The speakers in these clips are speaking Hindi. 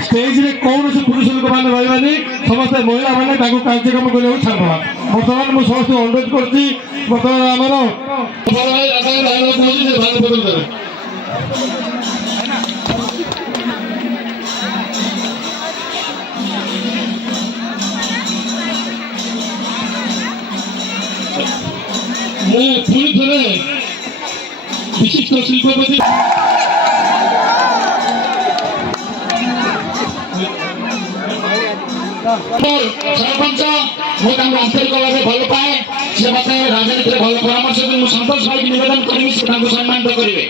स्टेज रे कौन से पुरुष लोक मैंने रही समस्त महिला मैंने कार्यक्रम करने छाड़ा बर्तमान मुझे समस्त अनुरोध करती बर्तमान पुणी थे विशिष्ट शिल्पपति सरपंच मुझे आंतरिक भाव भल पाए से मत राजनीति भल परामर्श सतोष भाई की नवेदन करी से सम्मानित करेंगे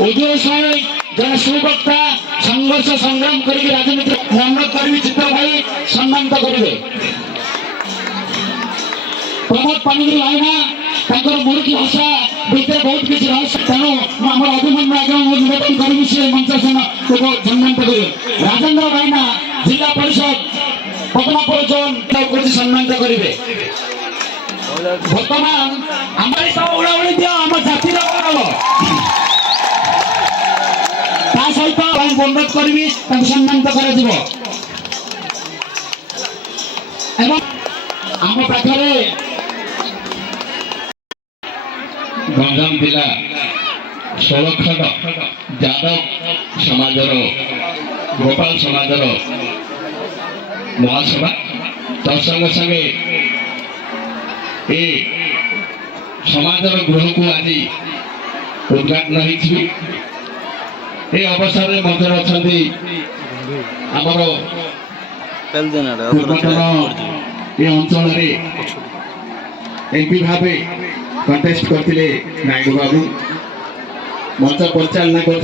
उज्ज्वल साई जन सुवक्ता संघर्ष संग्राम करी राजनीति नम्र करी चित्र भाई सम्मानित करेंगे प्रमोद पाणिग्री भाईना मुरुकी भाषा भीतर बहुत किसी रहस्य तेणु आम अभिमन्यु आज्ञा निवेदन करी से मंच सम्मानित करेंगे राजेन्द्र भाईना जिला परिषद पद्मपुर जोन सम्मानित करेंगे बर्तमान हमारी सब उड़ाउड़ी दियो आम जातिर सहित अनुरोध करी सम्मानित आम पाखे गंजाम जिला सोलखंड यादव समाज गोपाल समाज महासभा तत्संगे संगे ये समाज गृह को आज उद्घाटन हो अवसर में मध्य अच्छा आमर ये अंचल एमपी भाव कंटेस्ट करते नायडू बाबू मंच परिचालना कर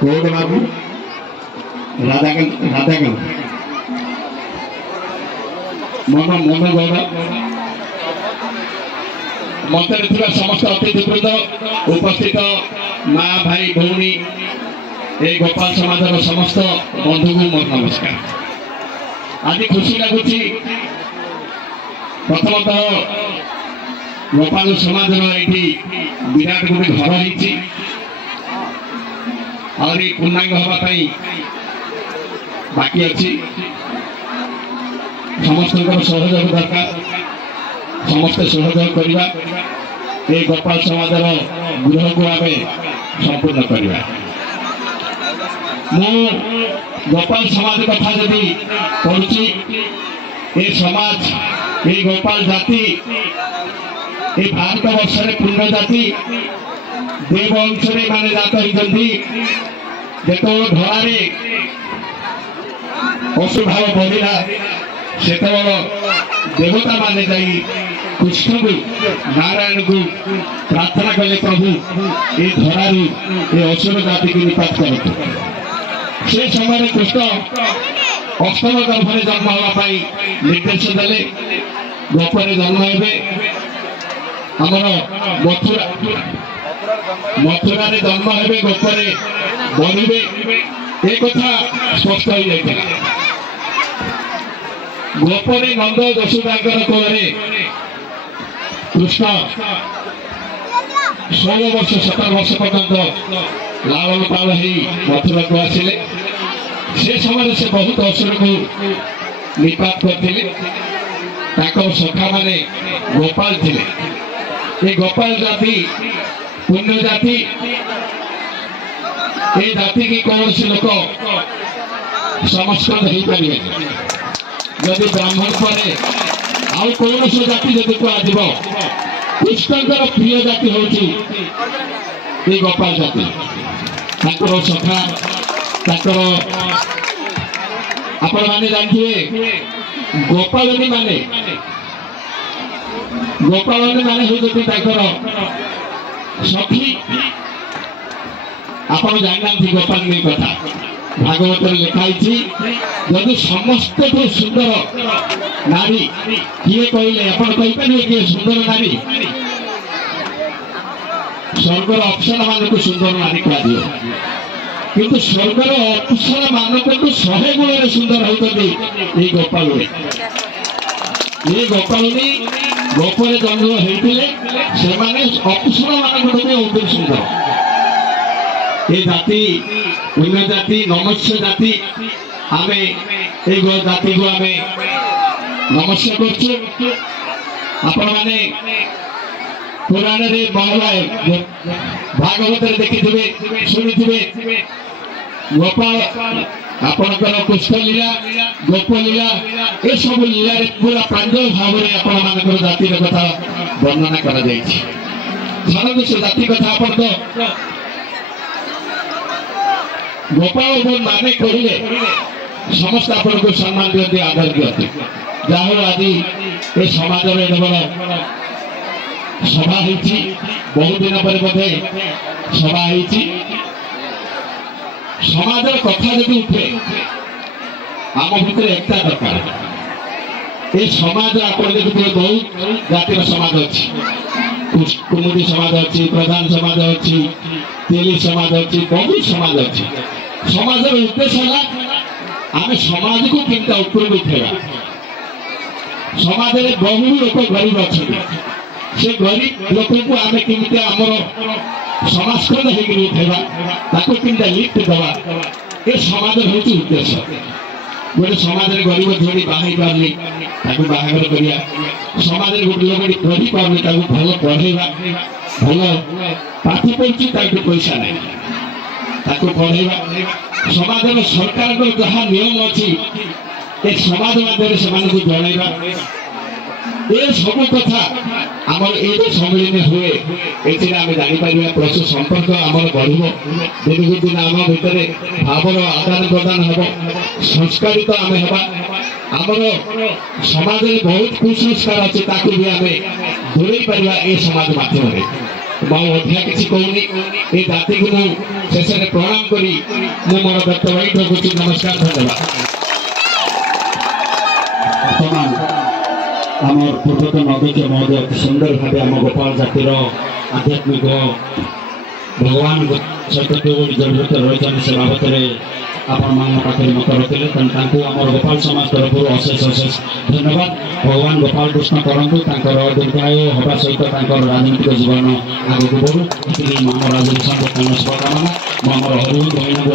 कोड बाबू राधाकांत मन मन गौड़ मंच समस्त अतिथिवृंद उपस्थित माँ भाई भौणी ये गोपाल समाज समस्त बंधु को मोर नमस्कार। आज खुशी लगुच प्रथमतः गोपाल समाज ये विराट गोटे घर होती पूर्णांग हाँपाई बाकी अच्छी समस्त सहयोग दरकार समस्त सहयोग करवा ये गोपाल समाज गृह को आम संपूर्ण करवा मु गोपाल समाज कथा जदि पढ़ुची ये समाज ये गोपाल जाति ये भारत वर्ष पूर्ण जाति देव अंश माने जात होती जो धरार असुभाव बढ़ला से देवता माने जाई कृष्ण को नारायण को प्रार्थना कले प्रभु ये धरार ये असुर जाति को निपात करते से समय कृष्ण अष्टम गर्भरे जन्म होगापाई निर्देश देले गोपरे जन्म हे आमर मथुरा जन्म हे गोपरे बढ़े एक कथा स्पष्ट हो जाता ଗୋପରୀ ନନ୍ଦ ଯଶୋଦାଙ୍କର କୋଳରେ କୃଷ୍ଣ 16 ବର୍ଷ 17 ବର୍ଷ ପର୍ଯ୍ୟନ୍ତ ଲାଳନ ପାଳ ହେଇ ମଥୁରାକୁ ଆସିଲେ। ସେ ସମୟରେ ସେ ବହୁତ ଅସୁରକୁ ନିପାତ କରିଥିଲେ। ତାଙ୍କର ସଖା ମାନେ ଗୋପାଳ ଥିଲେ। ଏ ଗୋପାଳ ଜାତି ପୁଣ୍ୟ ଜାତି। ଏ ଜାତି କି କୌଣସି ଲୋକ ସମସ୍କନ୍ଦ ହେଇପାରିବେ। ଯଦି ବ୍ରାହ୍ମଣ ପରେ ଆଉ କୌଣସି ଜାତି ଯଦି କୁହାଯିବ, କୃଷ୍ଣଙ୍କର ପ୍ରିୟ ଜାତି ହଉଛି ଏ ଗୋପାଳ ଜାତି। ତାଙ୍କର ସଖା ତାଙ୍କର ଆପଣମାନେ ଜାଣିଥିବେ ଗୋପାଳନୀ ମାନେ ହଉଛନ୍ତି ତାଙ୍କର ସଖୀ। ଆପଣ ଜାଣିନାହାନ୍ତି ଗୋପାଳନୀ କଥା। ଭାଗବତରେ ଲେଖା ହେଇଛି, ଯଦି ସମସ୍ତଠୁ ସୁନ୍ଦର ନାରୀ କିଏ କହିଲେ ଆପଣ କହିପାରିବେ କିଏ ସୁନ୍ଦର ନାରୀ? ସ୍ୱର୍ଗର ଅପ୍ସରା ମାନଙ୍କୁ ସୁନ୍ଦର ନାରୀ କୁହାଯିବ। କିନ୍ତୁ ସ୍ୱର୍ଗର ଅପ୍ସରା ମାନଙ୍କଠୁ 100 ଗୁଣରେ ସୁନ୍ଦର ହେଉଛନ୍ତି ଏଇ ଗୋପାଳନୀ। ଏ ଗୋପାଳନୀ ଗୋପରେ ଜନ୍ମ ହେଇଥିଲେ, ସେମାନେ ଅପ୍ସରା ମାନଙ୍କଠୁ ବି ଅଧିକ ସୁନ୍ଦର। ଏ ଜାତି ପୁଣ୍ୟ ଜାତି, ନମସ୍ୟ ଜାତି। ଆମେ এই জাতিକୁ ଆମେ ନମସ୍ୟ କରୁଛୁ। ଆପଣମାନେ ପୁରାଣରେ ଭାଗବତରେ ଦେଖିଥିବେ ଶୁଣିଥିବେ ଗୋପାଳ ଆପଣଙ୍କର କୃଷ୍ଣ ଲୀଳା ଗୋପ ଲୀଳା ଏସବୁ ଲୀଳାରେ ପୁରା ପ୍ରାଞ୍ଜଳ ଭାବରେ ଆପଣମାନଙ୍କର ଜାତିର କଥା ବର୍ଣ୍ଣନା କରାଯାଇଛି। ଛାଡ଼ନ୍ତୁ ସେ ଜାତି କଥା। ଆପଣ ତ ଗୋପାଳ ମାନେ କହିଲେ ସମସ୍ତେ ଆପଣଙ୍କୁ ସମ୍ମାନ ଦିଅନ୍ତି, ଆଦର ଦିଅନ୍ତି। ଯାହା ହଉ ଆଜି ଏ ସମାଜରେ ଏତେ ବଡ଼ ସଭା ହେଇଛି, ବହୁ ଦିନ ପରେ ବୋଧେ ସଭା ହେଇଛି। ସମାଜର କଥା ଯଦି ଉଠେ ଆମ ଭିତରେ ଏକତା ଦରକାର। ଏ ସମାଜ ଆପଣ ଦେଖୁଥିବେ ବହୁତ ଜାତିର ସମାଜ ଅଛି। କୁମୁଦି ସମାଜ ଅଛି, ପ୍ରଧାନ ସମାଜ ଅଛି, ତେଲି ସମାଜ ଅଛି, ବହୁତ ସମାଜ ଅଛି। ସମାଜର ଉଦ୍ଦେଶ୍ୟ ହେଲା ଆମେ ସମାଜକୁ କେମିତି ଉପରକୁ ଉଠେଇବା। ସମାଜରେ ବହୁ ଲୋକ ଗରିବ ଅଛନ୍ତି, ସେ ଗରିବ ଲୋକଙ୍କୁ ଆମେ କେମିତି ଆମର ସମାଜକରଣ ହେଇକି ଉଠେଇବା, ତାକୁ କେମିତି ଲିଫ୍ଟ ଦେବା, ଏ ସମାଜର ହେଉଛି ଉଦ୍ଦେଶ୍ୟ। ଗୋଟେ ସମାଜରେ ଗରିବ ଝିଅଟି ବାହା ହେଇପାରୁନି, ତାକୁ ବାହାଘର କରିବା। ସମାଜରେ ଗୋଟେ ଲୋକଟି ପଢି ପାରୁନି, ତାକୁ ଭଲ ପଢେଇବା। ଭଲ ପାଠ ପଢୁଛି, ତାକୁ ପଇସା ନାହିଁ, ତାକୁ ପଢେଇବା। ସମାଜର ସରକାରଙ୍କର ଯାହା ନିୟମ ଅଛି ଏ ସମାଜ ମାଧ୍ୟମରେ ସେମାନଙ୍କୁ ଜଣାଇବା। ଏ ସବୁ କଥା ଆମର ଏଇ ଯେ ସମ୍ମିଳନୀ ହୁଏ, ଏଥିରେ ଆମେ ଜାଣିପାରିବା। ପଶୁ ସମ୍ପର୍କ ଆମର ବଢିବ। ଦିନକୁ ଦିନ ଆମ ଭିତରେ ଭାବର ଆଦାନ ପ୍ରଦାନ ହେବ, ସଂସ୍କାରିତ ଆମେ ହେବା। ଆମର ସମାଜରେ ବହୁତ କୁସଂସ୍କାର ଅଛି, ତାକୁ ବି ଆମେ ଦୂରେଇ ପାରିବା ଏ ସମାଜ ମାଧ୍ୟମରେ। ମୁଁ ଅଧିକା କିଛି କହୁନି। ଏ ଜାତିକୁ ମୁଁ ଶେଷରେ ପ୍ରଣାମ କରି ମୁଁ ମୋର ବକ୍ତବ୍ୟ ରଖୁଛି। ନମସ୍କାର, ଧନ୍ୟବାଦ। আমার পূর্বতন অধ্যক্ষ মহোদয় অতি সুন্দর ভাবে আম গোপাল জাতির আধ্যাত্মিক ভগবান সহিত কেউটি জড়িত রয়েছেন সে বাবদরে আপনার পাখে মত রখিলে তেমন তাঁকু আমার গোপাল সমাজ তরফ অশেষ অশেষ ধন্যবাদ। ভগবান গোপাল কৃষ্ণ করতু তাঁর দীর্ঘায়ু হওয়া সহিত তাঁর রাজনৈতিক জীবন আগুক বড়ু। এটি আমার রাজনীতি সম্পর্কে শুভকামনা। ମୁଁ ଆମର ହରିବନ୍ଧୁ ଭାଇନାଙ୍କୁ